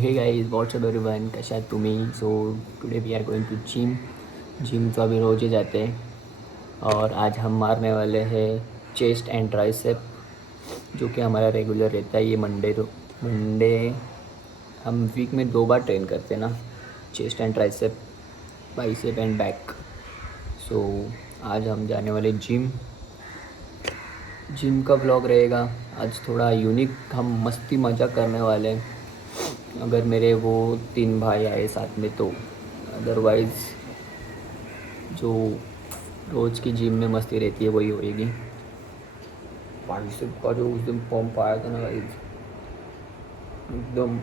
Hey guys what's up everyone, कैसे आहात तुम्ही? So today we are going to gym तो अभी रोज ही जाते हैं और आज हम मारने वाले हैं चेस्ट एंड ट्राइसेप, जो कि हमारा रेगुलर रहता है। ये मंडे हम वीक में 2 बार ट्रेन करते हैं ना, chest and tricep, bicep end back. So आज हम जाने वाले जिम का ब्लॉग रहेगा आज, थोड़ा यूनिक, हम मस्ती मज़ा करने वाले हैं। अगर मेरे वो 3 भाई आए साथ में तो, अदरवाइज़ जो रोज़ की जिम में मस्ती रहती है वही होएगी। बाइसेप का जो उस दिन पंप आया था ना गाइस, एकदम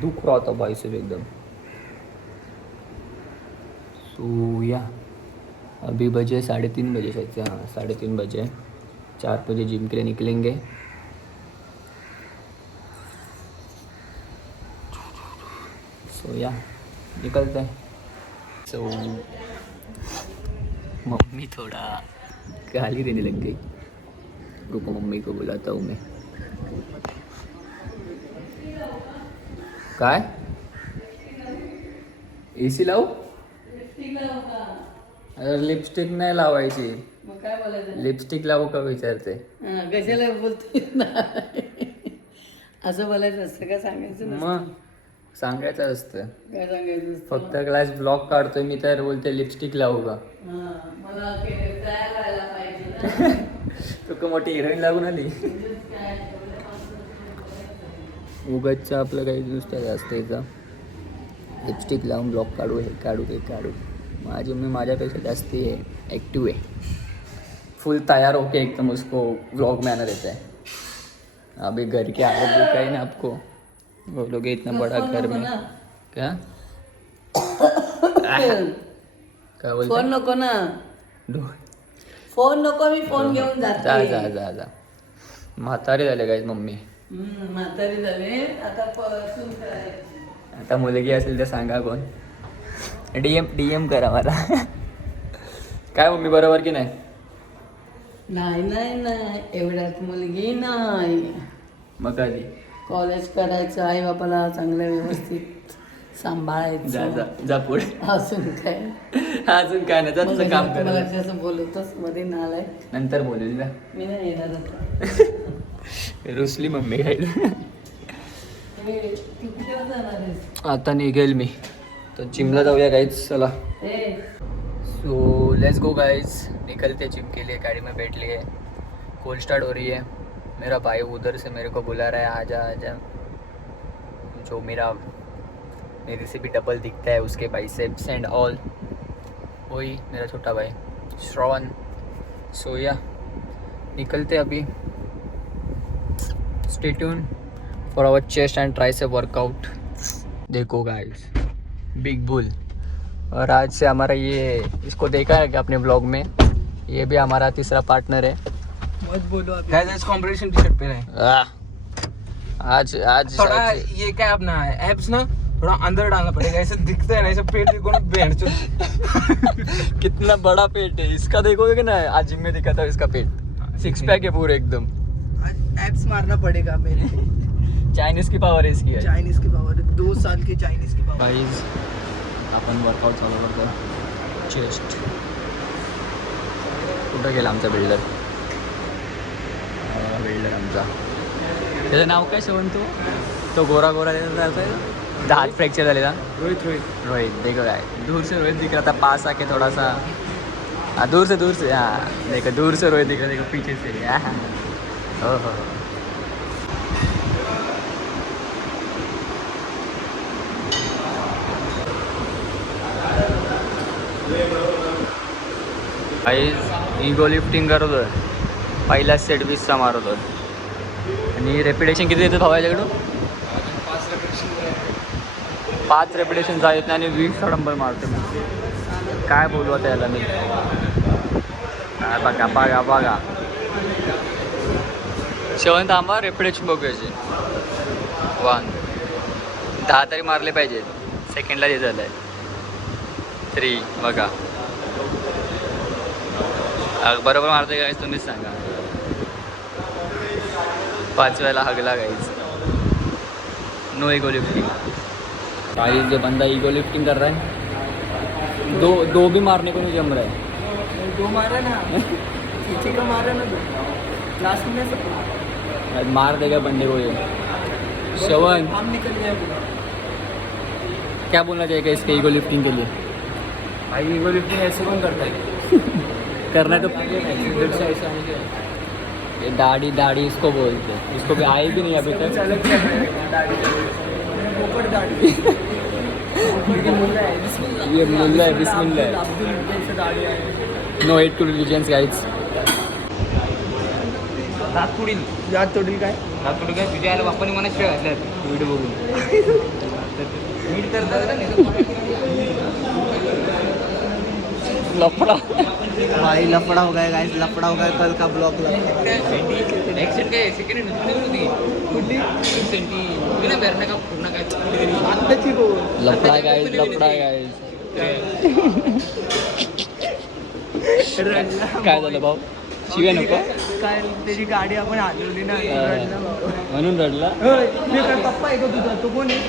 दुख रहा था बाइसेप एकदम। सो या अभी बजे 3:30 बजे शायद से, हाँ 3:30 बजे। 4 बजे जिम के लिए निकलेंगे। सो या निकलते हैं। सो मम्मी थोड़ा गाली देने लग गई, रुको मम्मी को बुलाता हूँ मैं। काय एसी लावू? अरे लिपस्टिक नाही लावायची, मग काय बोलायचं? लिपस्टिक लावू का विचारते? कशाला बोलतोय ना असं बोलायचं असतं का? सांगायचं नसतं. मग सांगायचं असतं. काय सांगायचं असतं? फक्त क्लास ब्लॉग काढतोय मी तर बोलते लिपस्टिक लावू का? मला तयार व्हायला पाहिजे ना. तू का मोठी हिरोईन लागून आली? उगाच आपलं काही नुसतं असते का लिपस्टिक लावून ब्लॉग काढू, हे काढू ते काढू. माझी मम्मी माझ्यापेक्षा जास्त एक्टिव है, फुल तैयार होके एकदम उसको व्लॉग में आना रहता है। अभी घर के आगे देखा है ना आपको, वो लोग इतना बड़ा घर में क्या क्या बोलते फोन नको ना, हैं? फोन नको, मी फोन घेऊन जा जाते. जा जा जा म्हातारे झाले काय मम्मी. म्हातारी झाले आता, सून करायची. आता मुलगी असेल तर सांगा कोण, डीएम करा मला. काय मम्मी बरोबर की नाही? नाही नाही नाही, एवढ्यात मुलगी नाही. मग कधी? कॉलेज करायचं, आई बापाला चांगलं व्यवस्थित सांभाळायचं. जा जा जा पुढे. असून काय अजून काय नाही, तुझं काम कर. मला असं बोलतच मध्ये नालाय. नंतर बोलेल ना. मी नाही येणार आता. रुसली मम्मी काय. तू कुठे जाणार आहेस? आता निघेल मी, तर जिमला जाऊया गाइस, चला. सो लेट्स गो गाइस, निकलते जिम के लिए। गाड़ी में बैठ लिए, कोल्ड स्टार्ट हो रही है। मेरा भाई उधर से मेरे को बुला रहा है, आजा आजा। जो मेरे से भी डबल दिखता है, उसके बाइसेप्स एंड ऑल, वही मेरा छोटा भाई श्रवण। सो या निकलते अभी। Stay tuned for our chest and tricep workout. देखो गाइस, बिग बुल। और आज से हमारा ये, इसको देखा है कि अपने ब्लॉग में, ये भी हमारा तीसरा पार्टनर है। मत बोलो अभी. गाइस कंपटीशन टी शर्ट पहना है. आज आज थोड़ा शायद से- ये क्या अपना एब्स ना थोड़ा अंदर डालना पड़ेगा, ऐसे दिखता है ना, ऐसे पेट देखो ना बैंड चो. कितना बड़ा पेट है इसका, देखोगे कि ना, आज जिम में दिखा था इसका पेट, 6 पैक है पूरे एकदम। एप्स मारना पड़ेगा मेरे. चाइनीज की पावर है इसकी है। चाइनीज की पावर, 2 साल की चाइनीज की पावर. गाइस आपण वर्कआउट चालू करतो चेस्ट. कुठं गेला आमचा बिल्डर आमचा, त्याचं नाव काय शेवण तो गोरा गोरा हाथ फ्रैक्चर झालेला रोहित देखो काय, दूर से रोहित दिख रहा था, पास आके थोड़ा सा, हाँ दूर से हाँ देखो, दूर से रोहित दिख रहा, देखो पीछे से, ओहो। इगो लिफ्टिंग करत होतो, पहिला सेट 20चा मारत होतो. आणि रेपिटेशन किती देतात भावा याच्याकडं? 5 रेपिटेशन आहेत आणि 20चा नंबर मारतो मी. काय बोलू आता याला मी, काय बघा शेवण थांबा, रेपिटेशन बघूयाची. 1 10 तरी मारले पाहिजे, सेकंडला जे झालं आहे 3. बघा बरोबर मारते गाईज, तुम्हीच सांगा. 5 वेळेला हगला गाईज. No ego lifting. भाई जो बंदा ईगो लिफ्टिंग कर रहा है, दो भी मारने को नहीं जम रहा है। दो मारा ना, खींची का मारा ना, दो लास्ट में सब मार देगा बंदे को ये। श्रवण हम निकल गए। क्या बोलना चाहिएगा इसके ईगो लिफ्टिंग के लिए? भाई ईगो लिफ्टिंग ऐसे कौन करता है? करना है तो इधर से ऐसा नहीं किया। ये दाढ़ी दाढ़ी इसको बोलते हैं, इसको भी आई भी नहीं अभी तक। अलग क्या है? दाढ़ी ऊपर दाढ़ी ये मुल्ला है, बिस्मिल्लाह है। No hate to religions guys. दात पुढील याद तोडील काय दात पुढील काय तुझ्या आईला बाप्पाने मला शिवाय घातल्यात व्हिडिओ बघून नीट करतात लफड़ा भाई लफड़ा हो गया गाइस, लफड़ा हो गया कल का ब्लॉग। ऍक्सिडेंट काय सेकंड होती सेंटी होती ना बेरने का पूर्ण काय आत्ताची बोल लफड़ा गाइस, लफड़ा गाइस। काय झालं भाऊ? शिव्या नको काय त्याची गाडी आपण हलवली ना, रडला भाऊ. म्हणून रडला. मी काय पप्पा आहे का तुझा? तो कोण आहे?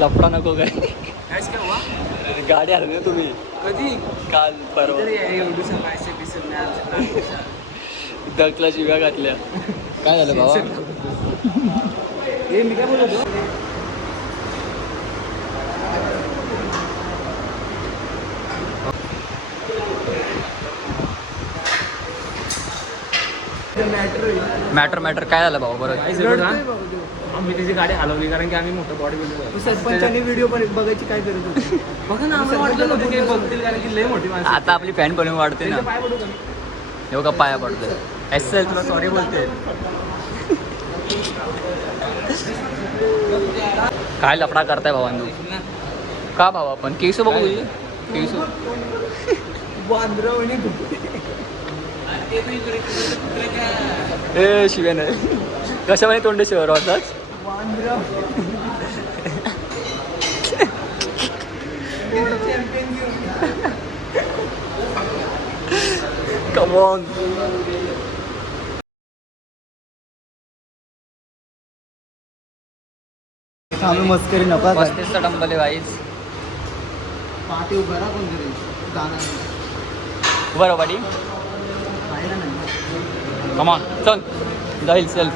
लफड़ा नको काय? कायच काय हुआ गाडी हलवली ना तुम्ही कधी काल परवा. एवढं सांगायचं पिसर नाही दकला शिव्या घातल्या. काय झालं भावा? हे मी काय बोलत होतो? मॅटर काय झालं भाऊ? बरं रडतोय बाबा तो. आम्ही त्याची गाडी हलवली कारण की आम्ही मोठं बॉडी बिल्डर सरपंचाने व्हिडिओ बघायची काय गरज होती? बघा ना आम्हाला वाटलं नव्हतं की बघतील कारण की लय मोठी माणसं आता आपली फॅन बनवून वाढते ना. पाय पडू का हे का पाया पडतोय. एस तुला सॉरी बोलते. काय लफडा करताय भावांनो? का भावा आपण केस बघू तुझे केस. वांद्रवणी ए शिव्या नाही. कशामध्ये तोंडे शिवर वाटतात? वांद्रव चॅम्पियन घेऊन कम ऑन. आम्ही मस्करी नका 35चा डंबल आहे वाईज. पाठी उभा राहा कोण तरी जाणार बरं बाडी पाहिलं नाही. कम ऑन चल जाईल चल.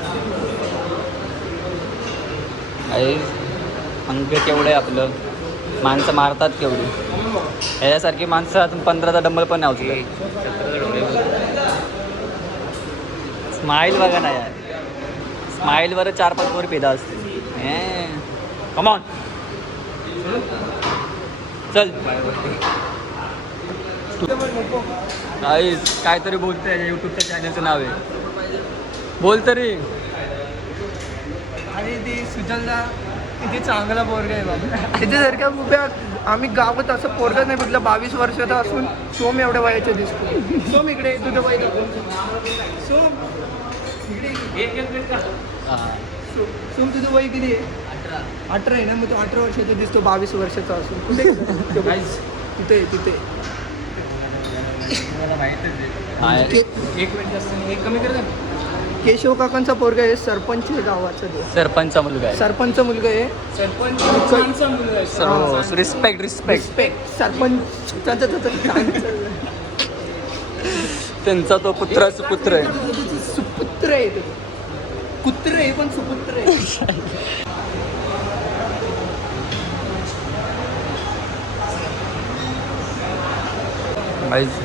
अंग केवढं आहे आपलं. माणसं मारतात केवढी. याच्यासारखी माणसं अजून 15चा डंबल पण नाही उचलत. स्माईल बघा ना यार. स्माईलवर 4-5 वर पेदा असते. कम ऑन चल. काहीतरी बोलतोय. यूट्यूबच्या चॅनलचं नाव आहे. बोल तरी. आणि ती सुजलला किती चांगला पोरगा आहे बाबा. त्याच्यासारख्या उभ्या आम्ही गावात असं पोरगाच नाही बघितलं. 22 वर्षाचा असून सोम एवढ्या वयाचा दिसतो. सोम इकडे तुझं वय सोम इकडे. सोम तुझं वय किती आहे? 18 आहे ना. मग तो 18 वर्षाचा दिसतो 22 वर्षाचा असून. कुठे तिथे तिथे एक मिनिट असतं एक कमी कर. केशव काकांचा पोरगा आहे. सरपंच आहे गावाचा. सरपंचचा मुलगा आहे. सरपंच मुलगा आहे. सर्व रिस्पेक्ट रिस्पेक्ट सरपंच त्यांचा तो पुत्र सुपुत्र आहे. सुपुत्र आहे तो. कुत्र आहे पण सुपुत्र आहे.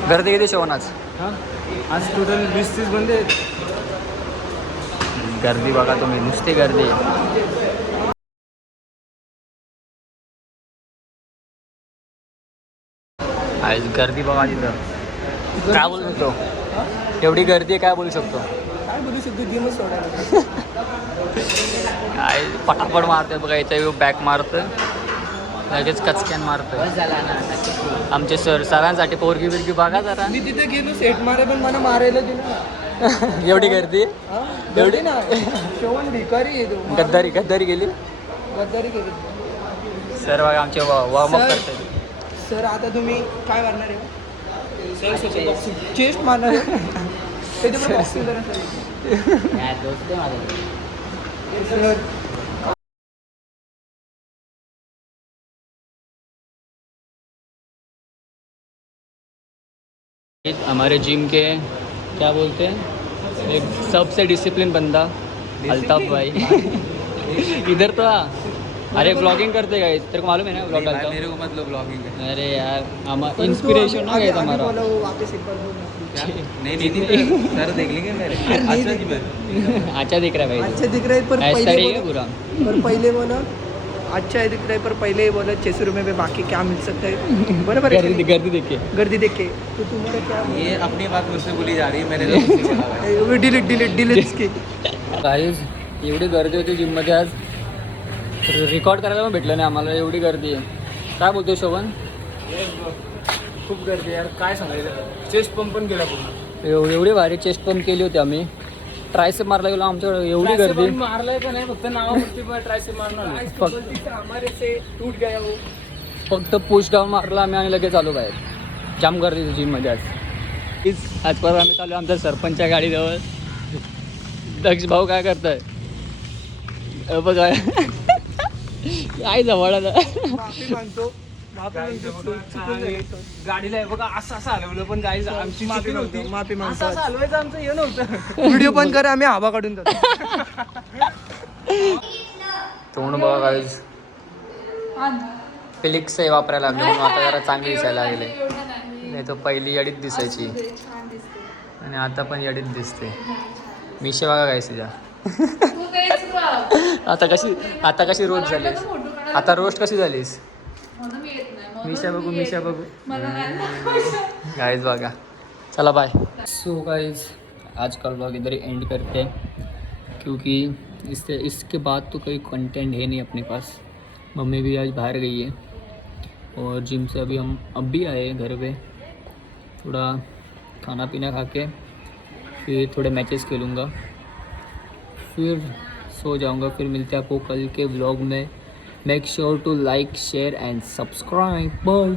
गर्दी किती शेवण आज? आज टोटल 20-30 बंदे आहेत. गर्दी बघा तुम्ही. नुसती गर्दी. आज गर्दी बघा तिथं. काय बोलू शकतो? एवढी गर्दी आहे काय बोलू शकतो? काय बोलू शकतो? गेमच सोडायला. काय पटापट मारतोय बघा. याच्या बॅक मारतोय लगेच कचक्यान मारतोय. आमचे सरांसाठी पोरगी बिरगी बघा जरा. मी तिथे गेलो सेट मारे पण मला मारायला दिलं. एवढी गर्दी. एवढी ना. शेवण भिकारी येतो. गद्दारी गेली. गद्दारी केली. सर बघा आमचे वॉर्मअप करते. सर आता तुम्ही काय मारणार आहे? चेस्ट मारणार आहे. त्याच्यामध्ये बॉक्सिंग करणार. दोस्त माझा हमारे जिम के क्या बोलते हैं एक सबसे डिसिप्लिन बंदा अल्ताफ भाई इधर तो आ अरे ब्लॉगिंग करते गए तेरे को मालूम है ना ब्लॉग डालता मेरे को मतलब ब्लॉगिंग अरे यार हम इंस्पिरेशन ना गए हमारा नहीं सर देख लेंगे मेरे अच्छा जी अच्छा दिख रहा है भाई अच्छा दिख रहा है पर ऐसा पहले नहीं है पूरा पर पहले बोला अच्छा है दिख रहा है पर पहले बोला 600 रुपये में बाकी क्या मिल सकता है बराबर है गर्दी देख के गर्दी देख के तो तुम्हारा क्या ये अपनी बात मुझसे बोली जा रही है मैंने डिलीट की गाईज एवढी गर्दी होती जिममध्ये आज रेकॉर्ड करायला पण भेटलं नाही आम्हाला एवढी गर्दी आहे काय बोलतो शोभन खूप गर्दी यार काय सांगायचं चेस्ट पंप पण केला पूर्ण एवढी भारी चेस्ट पंप केली होती आम्ही ट्रायसेप मारला गेलो आमच्याकडे एवढी गर्दी मारलाय का नाही फक्त नावावरती ट्रायसेप मारणार फक्त हमारे से टूट गया वो फक्त पुश डाऊन मारला आम्ही आणि लगेच आलो बाहेर जाम गर्दी होती जिममध्ये आज परत आम्ही चालू आमच्या सरपंचच्या गाडीजवळ दक्ष भाऊ काय करताय बघा काय जवळ माफी मागतो गाडीला आहे बघा असं हलवलं पण गाडी आमची माफी मागतो माफी मागतो हलवायचं आमचं हे नव्हतं व्हिडिओ पण कर आम्ही हवा काढून जातो तोंड बघा गाईज फिलिक्स हे वापरायला लागले म्हणून आता जरा चांगली दिसायला लागले नाही तर पहिली अडीच दिसायची आणि आता पण अडीच दिसते मिशे बघा काय तुझ्या आता कशी रोज झालीस आता रोस्ट कशी झालीस मिशा बघू गाइस बघा चला बाय सो गाइस आज का व्लॉग इधर ही एंड करते हैं क्योंकि इसके बाद तो कोई कंटेंट है नहीं अपने पास मम्मी भी आज बाहर गई है और जिम से हम अब भी आए घर पे थोड़ा खाना पीना खा के फिर थोड़े मैचेस खेलूँगा फिर सो जाऊँगा फिर मिलते हैं आपको कल के व्लॉग में make sure to like share and subscribe bye